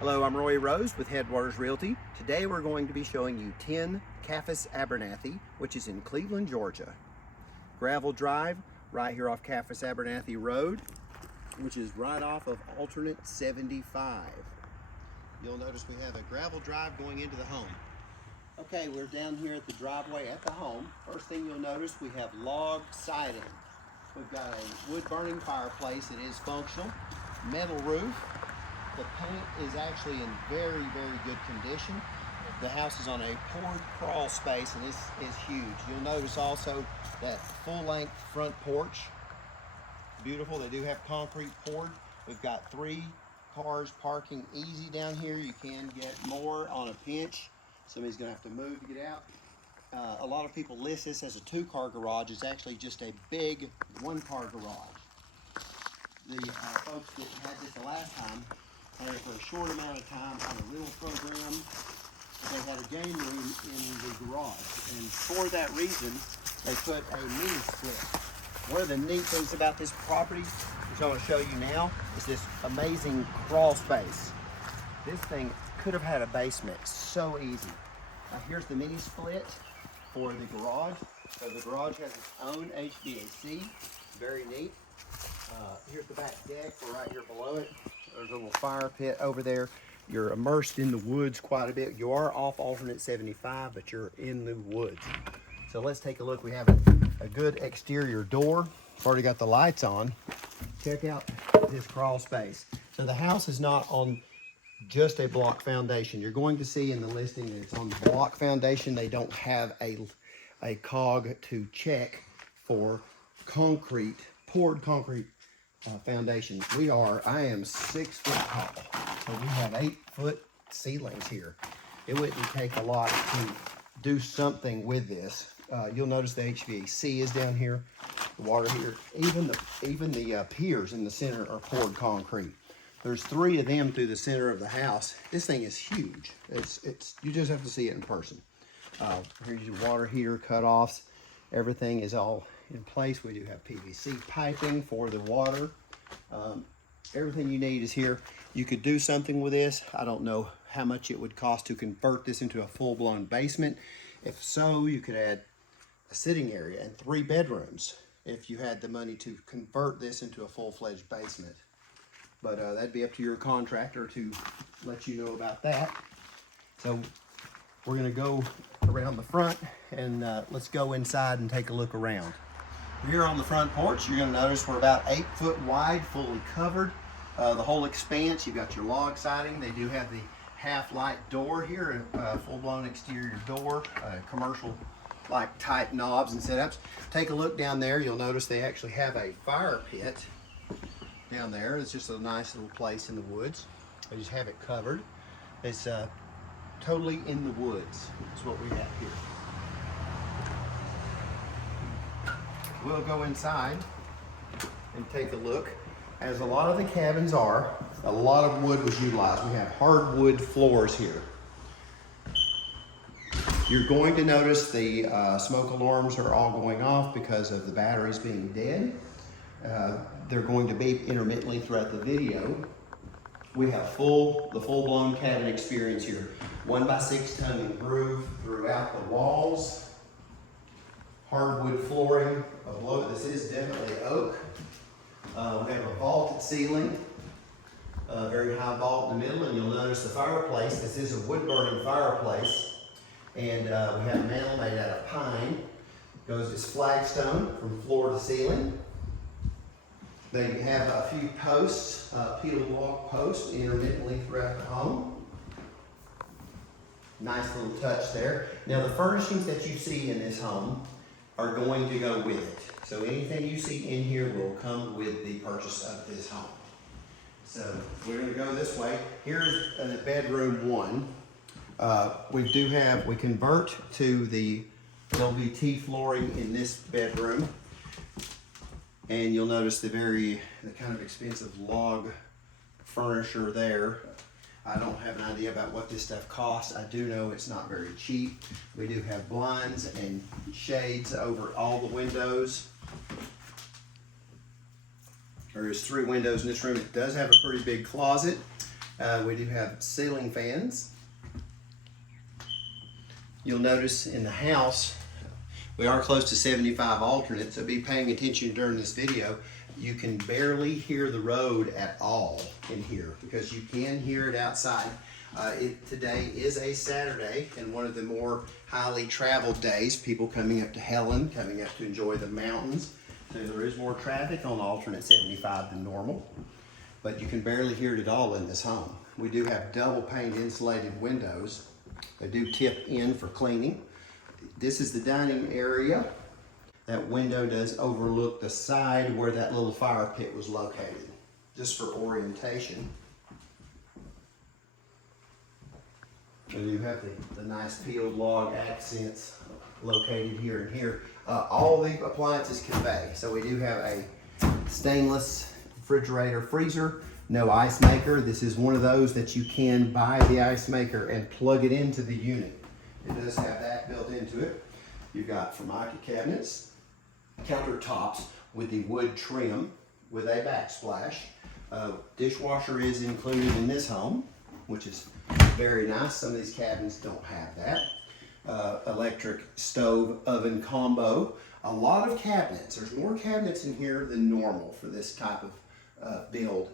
Hello, I'm Roy Rose with Headwaters Realty. Today we're going to be showing you 10 Caffus Abernathy, which is in Cleveland, Georgia. Gravel drive right here off Caffus Abernathy Road, which is right off of alternate 75. You'll notice we have a gravel drive going into the home. Okay, we're down here at the driveway at the home. First thing you'll notice, we have log siding. We've got a wood burning fireplace. It is functional. Metal roof. The paint is actually in very, very good condition. The house is on a poured crawl space, and this is huge. You'll notice also that full-length front porch. Beautiful. They do have concrete poured. We've got 3 cars parking easy down here. You can get more on a pinch. Somebody's going to have to move to get out. A lot of people list this as a 2-car garage. It's actually just a big 1-car garage. The folks that had this the last time had it for a short amount of time on a rental program. They had a game room in the garage, and for that reason, they put a mini split. One of the neat things about this property, which I want to show you now, is this amazing crawl space. This thing could have had a basement so easy. Here's the mini split for the garage. So the garage has its own HVAC, very neat. Here's the back deck, we're right here below it. There's a little fire pit over there. You're immersed in the woods quite a bit. You are off alternate 75, but you're in the woods. So let's take a look. We have a good exterior door. We've already got the lights on. Check out this crawl space. So the house is not on just a block foundation. You're going to see in the listing that it's on the block foundation. They don't have a cog to check for concrete, poured concrete foundation. I am 6 foot tall, so we have 8-foot ceilings here. It wouldn't take a lot to do something with this. You'll notice the HVAC is down here, the water here. Even the piers in the center are poured concrete. There's 3 of them through the center of the house. This thing is huge. You just have to see it in person. Here's your water heater cutoffs. Everything is all in place. We do have PVC piping for the water. Everything you need is here. You could do something with this. I don't know how much it would cost to convert this into a full-blown basement. If so, you could add a sitting area and 3 bedrooms if you had the money to convert this into a full-fledged basement. But that'd be up to your contractor to let you know about that. So we're gonna go around the front, and let's go inside and take a look around. Here on the front porch, you're gonna notice we're about 8 foot wide, fully covered. The whole expanse, you've got your log siding. They do have the half-light door here, a full-blown exterior door, commercial like type knobs and setups. Take a look down there. You'll notice they actually have a fire pit down there. It's just a nice little place in the woods. They just have it covered. It's totally in the woods is what we have here. We'll go inside and take a look. As a lot of the cabins are, a lot of wood was utilized. We have hardwood floors here. You're going to notice the smoke alarms are all going off because of the batteries being dead. They're going to beep intermittently throughout the video. We have the full-blown cabin experience here. 1x6 tongue groove throughout the walls. Hardwood flooring below. This is definitely oak. We have a vaulted ceiling, a very high vault in the middle, and you'll notice the fireplace. This is a wood-burning fireplace, and we have a mantel made out of pine. It's flagstone from floor to ceiling. They have a few posts, peel walk posts intermittently throughout the home. Nice little touch there. Now the furnishings that you see in this home are going to go with it. So anything you see in here will come with the purchase of this home. So we're going to go this way. Here's bedroom 1. We convert to the LVT flooring in this bedroom. And you'll notice the kind of expensive log furniture there. I don't have an idea about what this stuff costs. I do know it's not very cheap. We do have blinds and shades over all the windows. There is 3 windows in this room. It does have a pretty big closet. We do have ceiling fans. You'll notice in the house, we are close to 75 alternates, so be paying attention during this video. You can barely hear the road at all in here because you can hear it outside. Today is a Saturday and one of the more highly traveled days. People coming up to Helen, coming up to enjoy the mountains. So there is more traffic on alternate 75 than normal, but you can barely hear it at all in this home. We do have double pane insulated windows. They do tip in for cleaning. This is the dining area. That window does overlook the side where that little fire pit was located, just for orientation. And you have the nice peeled log accents located here and here. All the appliances convey. So we do have a stainless refrigerator freezer, no ice maker. This is one of those that you can buy the ice maker and plug it into the unit. It does have that built into it. You've got Formica cabinets, countertops with the wood trim with a backsplash. Dishwasher is included in this home, which is very nice. Some of these cabinets don't have that. Electric stove oven combo. A lot of cabinets. There's more cabinets in here than normal for this type of build.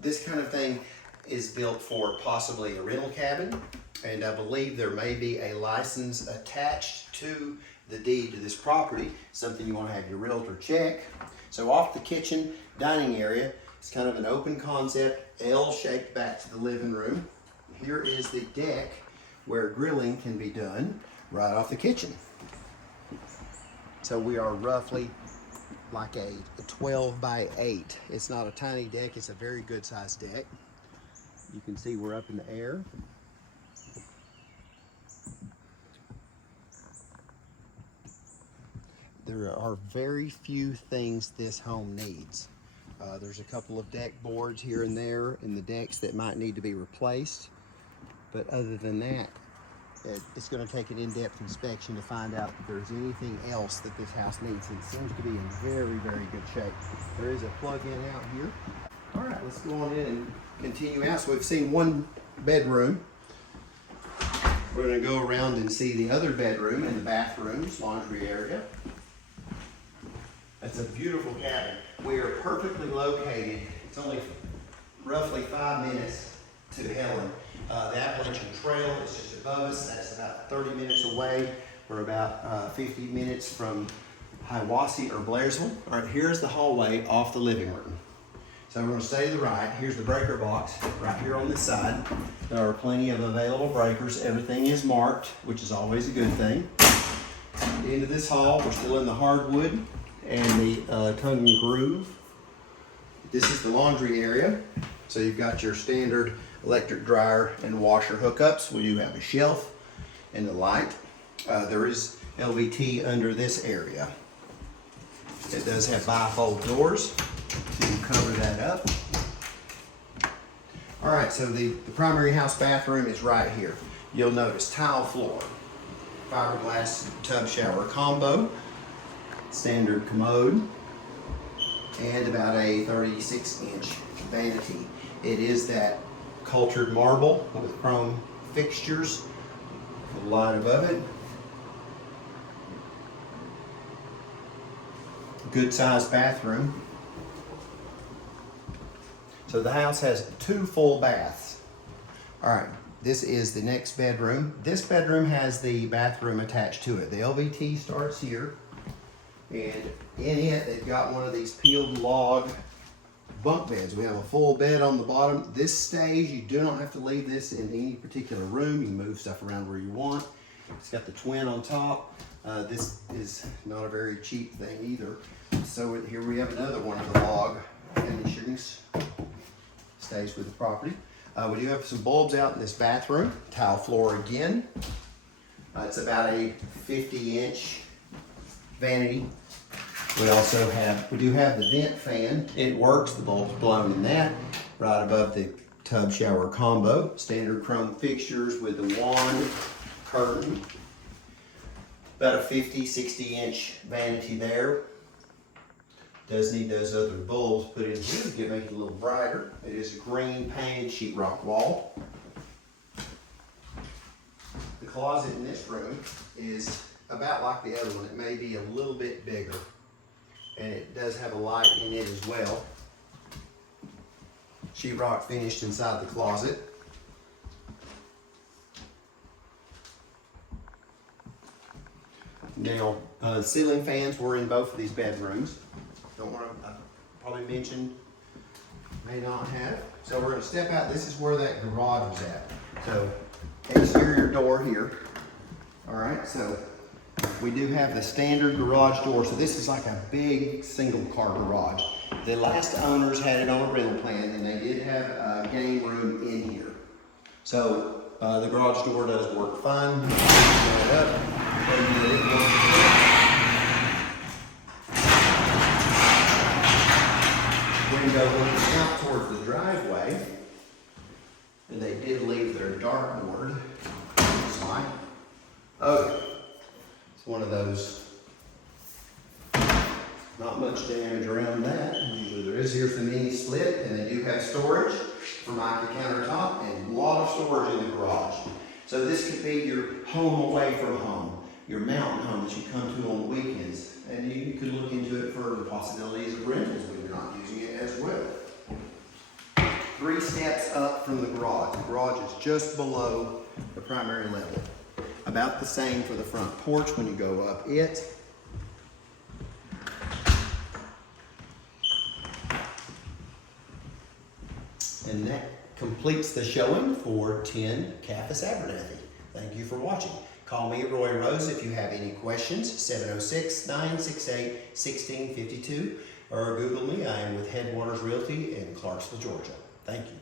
This kind of thing is built for possibly a rental cabin, and I believe there may be a license attached to the deed to this property, something you want to have your realtor check. So off the kitchen dining area, it's kind of an open concept, L-shaped back to the living room. Here is the deck where grilling can be done right off the kitchen. So we are roughly like a 12 by 8. It's not a tiny deck, it's a very good sized deck. You can see we're up in the air. There are very few things this home needs. There's a couple of deck boards here and there in the decks that might need to be replaced. But other than that, it's going to take an in-depth inspection to find out if there's anything else that this house needs. It seems to be in very, very good shape. There is a plug-in out here. All right, let's go on in and continue out. So we've seen one bedroom. We're going to go around and see the other bedroom and the bathrooms, laundry area. It's a beautiful cabin. We are perfectly located. It's only roughly 5 minutes to Helen. The Appalachian Trail is just above us. That's about 30 minutes away. We're about 50 minutes from Hiawassee or Blairsville. All right, here's the hallway off the living room. So we're going to stay to the right. Here's the breaker box right here on this side. There are plenty of available breakers. Everything is marked, which is always a good thing. At the end of this hall, we're still in the hardwood and the tongue and groove. This is the laundry area. So you've got your standard electric dryer and washer hookups. We do have a shelf and the light. There is LVT under this area. It does have bifold doors, so you can cover that up. All right, so the primary house bathroom is right here. You'll notice tile floor, fiberglass tub shower combo, standard commode, and about a 36-inch vanity. It is that cultured marble with chrome fixtures, a light above it. Good sized bathroom. So the house has 2 full baths. All right, this is the next bedroom. This bedroom has the bathroom attached to it. The LVT starts here, and in it they've got one of these peeled log bunk beds. We have a full bed on the bottom. This stays. You do not have to leave this in any particular room. You can move stuff around where you want. It's got the twin on top. This is not a very cheap thing either. So here we have another one of the log finishings. Stays with the property. We do have some bulbs out in this bathroom. Tile floor again. It's about a 50-inch vanity. We do have the vent fan. It works, the bulb's blown in that. Right above the tub shower combo. Standard chrome fixtures with the wand curtain. About a 50, 60-inch vanity there. Does need those other bulbs put in here to make it a little brighter. It is a green painted sheetrock wall. The closet in this room is about like the other one. It may be a little bit bigger, and it does have a light in it as well. Sheetrock finished inside the closet. Now, ceiling fans were in both of these bedrooms. Don't want to, I probably mentioned, may not have. So we're going to step out. This is where that garage is at. So, exterior door here. All right, so we do have the standard garage door. So this is like a big single car garage. The last owners had it on a rental plan, and they did have a game room in here. So the garage door does work fine. Open it up. Window looking out towards the driveway, and they did leave their dartboard inside. Okay, it's one of those. Not much damage around that. Usually there is. Here's the mini split, and they do have storage for mica countertop and a lot of storage in the garage. So this could be your home away from home, your mountain home that you come to on the weekends. And you could look into it for the possibilities of rentals when you're not using it as well. 3 steps up from the garage. The garage is just below the primary level. About the same for the front porch when you go up it. And that completes the showing for 10 Caffus Abernathy. Thank you for watching. Call me at Roy Rose if you have any questions, 706-968-1652, or Google me. I am with Headwaters Realty in Clarksville, Georgia. Thank you.